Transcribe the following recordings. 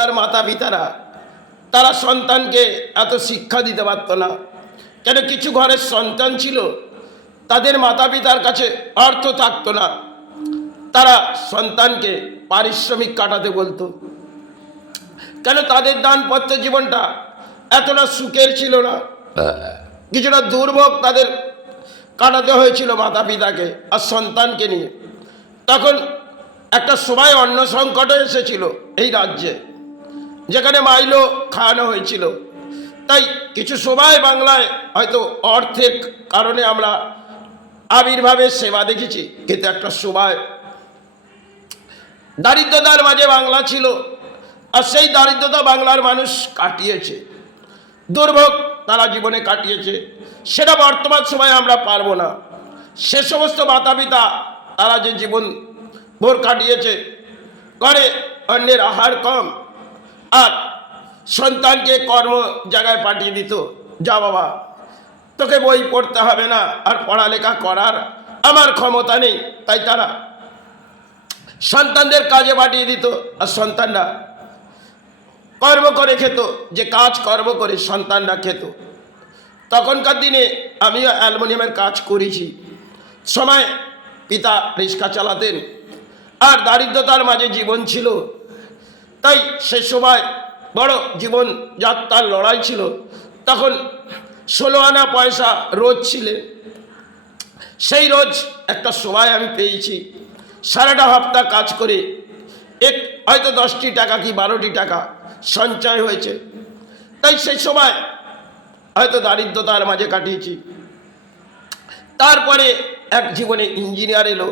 তার মাতা পিতারা তারা সন্তানকে এত শিক্ষা দিতে পারত না। কেন কিছু ঘরের সন্তান ছিল তাদের মাতা পিতার কাছে অর্থ থাকতো না, তারা সন্তানকে পারিশ্রমিক কাটাতে বলতো। কেন তাদের দানপত্য জীবনটা এতটা সুখের ছিল না, কিছুটা দুর্ভোগ তাদের কাটাতে হয়েছিল মাতা পিতাকে আর সন্তানকে নিয়ে। তখন একটা সময় অন্ন সংকটও এসেছিল এই রাজ্যে, যেখানে মাইলো খাওয়ানো হয়েছিল। তাই কিছু সময় বাংলায় হয়তো অর্থের কারণে আমরা আবির্ভাবের সেবা দেখেছি, কিন্তু একটা সময় দারিদ্রতার মাঝে বাংলা ছিল, আর সেই দারিদ্রতা বাংলার মানুষ কাটিয়েছে, দুর্ভোগ তারা জীবনে কাটিয়েছে। সেটা বর্তমান সময়ে আমরা পারবো না। সে সমস্ত মাতা পিতা তারা যে জীবন ভোর কাটিয়েছে, করে অন্যের আহার কম, আর সন্তানকে কর্ম জায়গায় পাঠিয়ে দিত, যা বাবা তোকে বই পড়তে হবে না, আর পড়ালেখা করার আমার ক্ষমতা নেই। তাই তারা সন্তানদের কাজে পাঠিয়ে দিত, আর সন্তানরা কর্ম করে খেত, যে কাজ কর্ম করে সন্তানরা খেত। তখনকার দিনে আমিও অ্যালুমিনিয়ামের কাজ করেছি। সময় পিতা রিক্সা চালাতেন, আর দারিদ্রতার মাঝে জীবন ছিল। তাই সে সময় বড় জীবন যাত্রার লড়াই ছিল। তখন 16 আনা পয়সা রোজ ছিলেন। সেই রোজ একটা সময় আমি পেয়েছি, সারাটা হপ্তাহ কাজ করে হয়তো 10টি টাকা কি 12টি টাকা সঞ্চয় হয়েছে। তাই সেই সময় হয়তো দারিদ্রতার মাঝে কাটিয়েছি। তারপরে এক জীবনে ইঞ্জিনিয়ার এলো,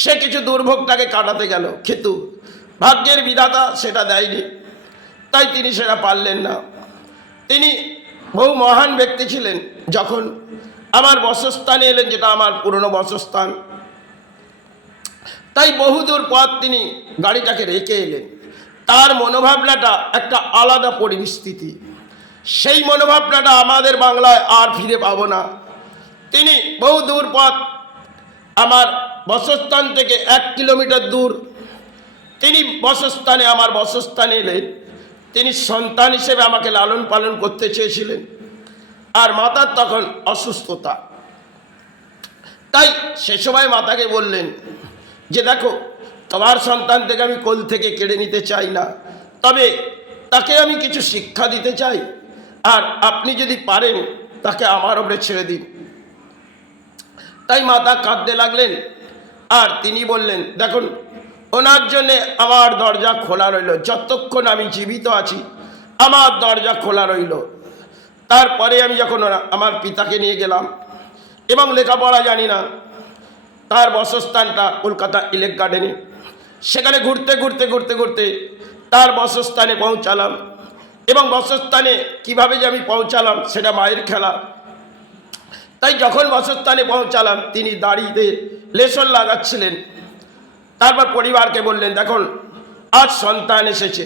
সে কিছু দুর্ভোগটাকে কাটাতে গেল, কিন্তু ভাগ্যের বিধাতা সেটা দেয়নি, তাই তিনি সেটা পারলেন না। তিনি বহু মহান ব্যক্তি ছিলেন। যখন আমার বাসস্থানে এলেন, যেটা আমার পুরনো বাসস্থান, তাই বহুদূর পথ তিনি গাড়িটাকে রেখে এলেন। তার মনোভাবনাটা একটা আলাদা পরিস্থিতি, সেই মনোভাবনাটা আমাদের বাংলায় আর ফিরে পাবো না। তিনি বহু দূর পথ, আমার বাসস্থান থেকে 1 কিলোমিটার দূর তিনি বাসস্থানে, আমার বাসস্থানে এলেন। তিনি সন্তান হিসেবে আমাকে লালন পালন করতে চেয়েছিলেন, আর মাতার তখন অসুস্থতা। তাই সে সময় মাতাকে বললেন যে দেখো, তোমার সন্তান থেকে আমি কোল থেকে কেড়ে নিতে চাই না, তবে তাকে আমি কিছু শিক্ষা দিতে চাই, আর আপনি যদি পারেন তাকে আমার ওপরে ছেড়ে দিন। তাই মাতা কাঁদতে লাগলেন, আর তিনি বললেন দেখুন, ওনার জন্যে আমার দরজা খোলা রইল, যতক্ষণ আমি জীবিত আছি আমার দরজা খোলা রইল। তারপরে আমি যখন আমার পিতাকে নিয়ে গেলাম, এবং লেখাপড়া জানি না, তার বাসস্থানটা কলকাতা ইলেক গার্ডেনে, সেখানে ঘুরতে ঘুরতে ঘুরতে ঘুরতে তার বাসস্থানে পৌঁছালাম। এবং বাসস্থানে কিভাবে যে আমি পৌঁছালাম সেটা মায়ের খেলা। তাই যখন বাসস্থানে পৌঁছালাম, তিনি দাড়িতে লেশন লাগাচ্ছিলেন। তারপর পরিবারকে বললেন দেখুন, আজ সন্তান এসেছে।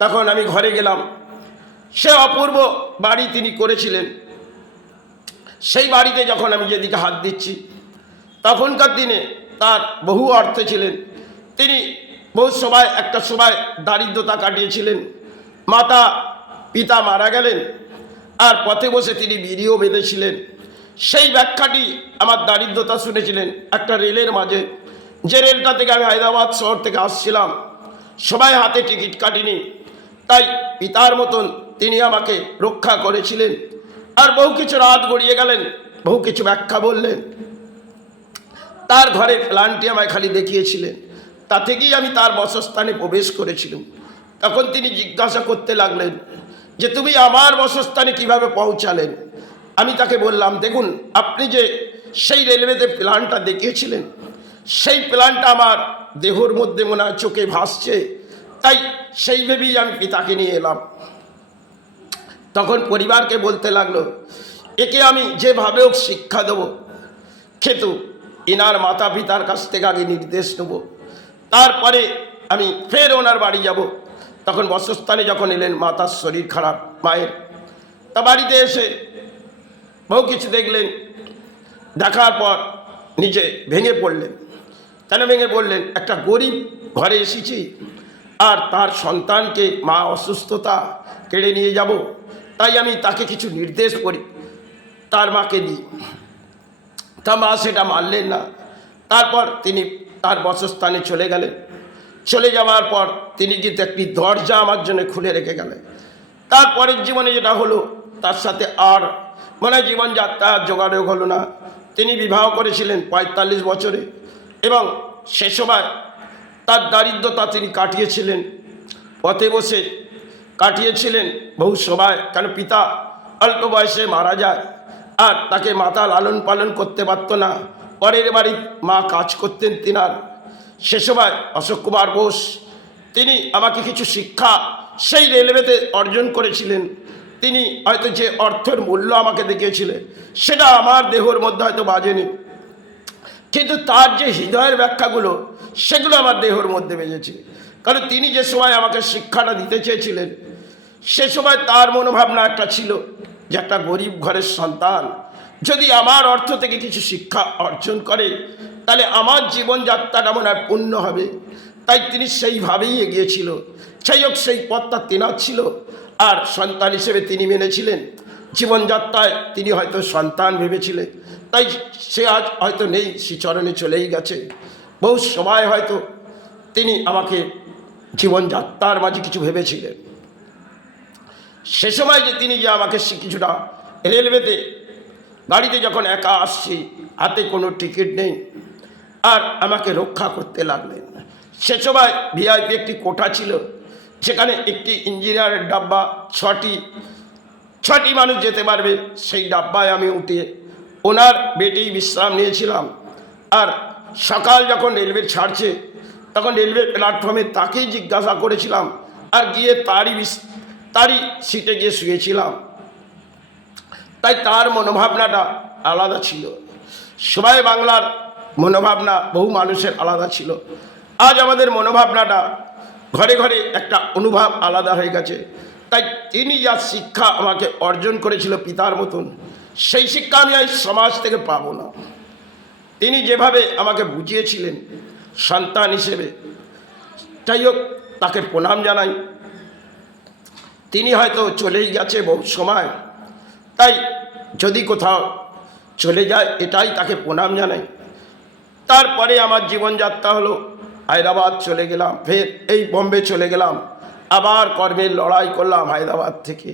তখন আমি ঘরে গেলাম, সে অপূর্ব বাড়ি তিনি করেছিলেন। সেই বাড়িতে যখন আমি যেদিকে হাত দিচ্ছি, তখনকার দিনে তার বহু অর্থ ছিলেন। তিনি বহু সময়, একটা সময় দারিদ্রতা কাটিয়েছিলেন। মাতা পিতা মারা গেলেন, আর পথে বসে তিনি বিড়িও বেঁধেছিলেন। সেই ব্যাখ্যাটি আমার দারিদ্রতা শুনেছিলেন একটা রেলের মাঝে, যে রেলটা থেকে আমি হায়দ্রাবাদ শহর থেকে আসছিলাম। সবাই হাতে টিকিট কাটিনি, তাই পিতার মতন তিনি আমাকে রক্ষা করেছিলেন। আর বহু কিছু রাত গড়িয়ে গেলেন, বহু কিছু ব্যাখ্যা বললেন। তার ঘরে প্ল্যানটি আমায় খালি দেখিয়েছিলেন, তা থেকেই আমি তার বাসস্থানে প্রবেশ করেছিলাম। তখন তিনি জিজ্ঞাসা করতে লাগলেন যে তুমি আমার বাসস্থানে কিভাবে পৌঁছালেন। আমি তাকে বললাম দেখুন, আপনি যে সেই রেলওয়েতে প্ল্যানটা দেখিয়েছিলেন, সেই প্ল্যানটা আমার দেহর মধ্যে মনে হয় চোখে ভাসছে, তাই সেই ভেবেই আমি পিতাকে নিয়ে এলাম। তখন পরিবারকে বলতে লাগলো একে আমি যেভাবে হোক শিক্ষা দেব, কিন্তু এনার মাতা পিতার কাছ থেকে আগে নির্দেশ নেব, তারপরে আমি ফের ওনার বাড়ি যাব। তখন বাসস্থানে যখন এলেন, মাতার শরীর খারাপ মায়ের, তা বাড়িতে এসে বহু কিছু দেখলেন। দেখার পর নিজে ভেঙে পড়লেন। কেন ভেঙে পড়লেন? একটা গরিব ঘরে এসেছি, আর তার সন্তানকে মা অসুস্থতা কেড়ে নিয়ে যাব, তাই আমি তাকে কিছু নির্দেশ করি, তার মাকে দিই। তা মা সেটা মানলেন না। তারপর তিনি তার বাসস্থানে চলে গেলেন। চলে যাওয়ার পর তিনি কিন্তু একটি দরজা আমার জন্য খুলে রেখে গেলেন। তারপরের জীবনে যেটা হলো, তার সাথে আর মানে জীবনযাত্রা যোগাযোগ হলো না। তিনি বিবাহ করেছিলেন 45 বছরে, এবং সে সময় তার দারিদ্রতা তিনি কাটিয়েছিলেন, পথে বসে কাটিয়েছিলেন বহু সময়, কেন পিতা অল্প বয়সে মারা যায়, আর তাকে মাতা লালন পালন করতে পারত না। পরের বাড়ি মা কাজ করতেন তিনার। সে সময় অশোক কুমার বোস তিনি আমাকে কিছু শিক্ষা সেই রেলওয়েতে অর্জন করেছিলেন। তিনি হয়তো যে অর্থের মূল্য আমাকে দেখিয়েছিলেন, সেটা আমার দেহর মধ্যে হয়তো বাজেনি, কিন্তু তার যে হৃদয়ের ব্যাখ্যাগুলো, সেগুলো আমার দেহর মধ্যে বেজেছে। কারণ তিনি যে সময় আমাকে শিক্ষাটা দিতে চেয়েছিলেন, সে সময় তার মনোভাবনা একটা ছিল যে একটা গরিব ঘরের সন্তান যদি আমার অর্থ থেকে কিছু শিক্ষা অর্জন করে, তাহলে আমার জীবনযাত্রাটা মনে হয় পূর্ণ হবে। তাই তিনি সেইভাবেই এগিয়েছিল। যাই হোক, সেই পথটা তেনার ছিল, আর সন্তান হিসেবে তিনি মেনেছিলেন। জীবনযাত্রায় তিনি হয়তো সন্তান ভেবেছিলেন, তাই সে আজ হয়তো নেই, শ্রীচরণে চলেই গেছে। বহু সময় হয়তো তিনি আমাকে জীবনযাত্রার মাঝে কিছু ভেবেছিলেন। সে সময় যে তিনি যে আমাকে কিছুটা রেলওয়েতে গাড়িতে যখন একা আসছি, হাতে কোনো টিকিট নেই, আর আমাকে রক্ষা করতে লাগলেন। সে সময় ভিআইপি একটি কোঠা ছিল, সেখানে একটি ইঞ্জিনিয়ারের ডাব্বা, ছটি মানুষ যেতে পারবে, সেই ডাব্বায় আমি উঠে ওনার বেটেই বিশ্রাম নিয়েছিলাম। আর সকাল যখন রেলওয়ে ছাড়ছে, তখন রেলওয়ে প্ল্যাটফর্মে তাকেই জিজ্ঞাসা করেছিলাম, আর গিয়ে তারই সিটে গিয়ে শুয়েছিলাম। তাই তার মনোভাবনাটা আলাদা ছিল। সবাই বাংলার মনোভাবনা বহু মানুষের আলাদা ছিল। আজ আমাদের মনোভাবনাটা ঘরে ঘরে একটা অনুভব আলাদা হয়ে গেছে। তাই তিনি যা শিক্ষা আমাকে অর্জন করেছিল পিতার মতন, সেই শিক্ষা আমি আজ সমাজ থেকে পাবো না। তিনি যেভাবে আমাকে বুঝিয়েছিলেন সন্তান হিসেবে, যাই হোক, তাকে প্রণাম জানাই। তিনি হয়তো চলেই গেছে বহু সময়, তাই যদি কোথাও চলে যায়, এটাই তাকে প্রণাম জানাই। তারপরে আমার জীবনযাত্রা হলো, হায়দ্রাবাদ চলে গেলাম, ফের এই বম্বে চলে গেলাম, আবার কর্মের লড়াই করলাম হায়দ্রাবাদ থেকে।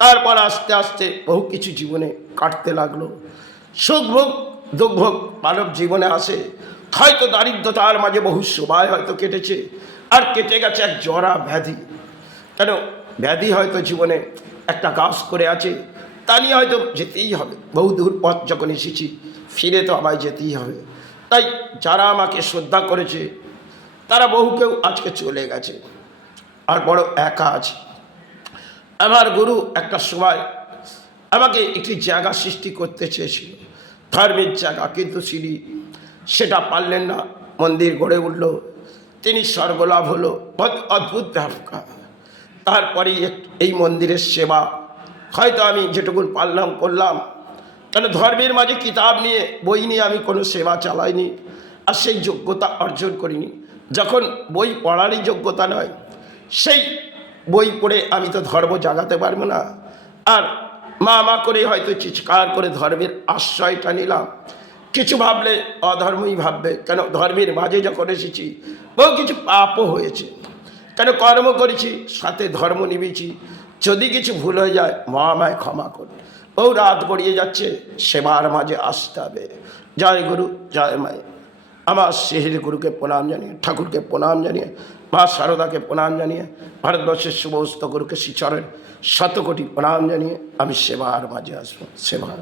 তারপর আস্তে আস্তে বহু কিছু জীবনে কাটতে লাগলো। সুখ ভোগ দুঃখ ভোগ মানব জীবনে আসে। হয়তো দারিদ্রতার মাঝে বহু সময় হয়তো কেটেছে, আর কেটে গেছে এক জরা ব্যাধি। কেন ব্যাধি হয়তো জীবনে একটা কাজ করে আছে, তা নিয়ে হয়তো যেতেই হবে। বহু দূর পথ যখন এসেছি, ফিরে তো আমায় যেতেই হবে। তাই যারা আমাকে শ্রদ্ধা করেছে, তারা বহু কেউ আজকে চলে গেছে, আর বড় একা আছে। আমার গুরু একটা সময় আমাকে একটি জায়গা সৃষ্টি করতে চেয়েছিল, ধর্মের জায়গা, কিন্তু তিনি সেটা পারলেন না। মন্দির গড়ে উঠল, তিনি স্বর্গলাভ হলো, অদ্ভুত ব্যাপার। তারপরেই এই মন্দিরের সেবা হয়তো আমি যেটুকুন পারলাম করলাম। কেন ধর্মের মাঝে কিতাব নিয়ে, বই নিয়ে আমি কোনো সেবা চালাইনি, আর সেই যোগ্যতা অর্জন করিনি। যখন বই পড়ারই যোগ্যতা নয়, সেই বই পড়ে আমি তো ধর্ম জাগাতে পারবো না। আর মা করে হয়তো চিৎকার করে ধর্মের আশ্রয়টা নিলাম। কিছু ভাবলে অধর্মই ভাববে, কেন ধর্মের মাঝে যখন এসেছি বহু কিছু পাপও হয়েছে। কেন কর্ম করেছি, সাথে ধর্ম নিবেছি। যদি কিছু ভুল হয়ে যায়, মা আমায় ক্ষমা করে। বহু রাত গড়িয়ে যাচ্ছে, সেবার মাঝে আসতে হবে। জয় গুরু, জয় মায়। আমার শ্রীহরি গুরুকে প্রণাম জানিয়ে, ঠাকুরকে প্রণাম জানিয়ে, মা শারদাকে প্রণাম জানিয়ে, ভারতবর্ষের সমস্ত গুরুকে শ্রীচরণ শতকোটি প্রণাম জানিয়ে আমি সেবার মাঝে আসবো। সেবার।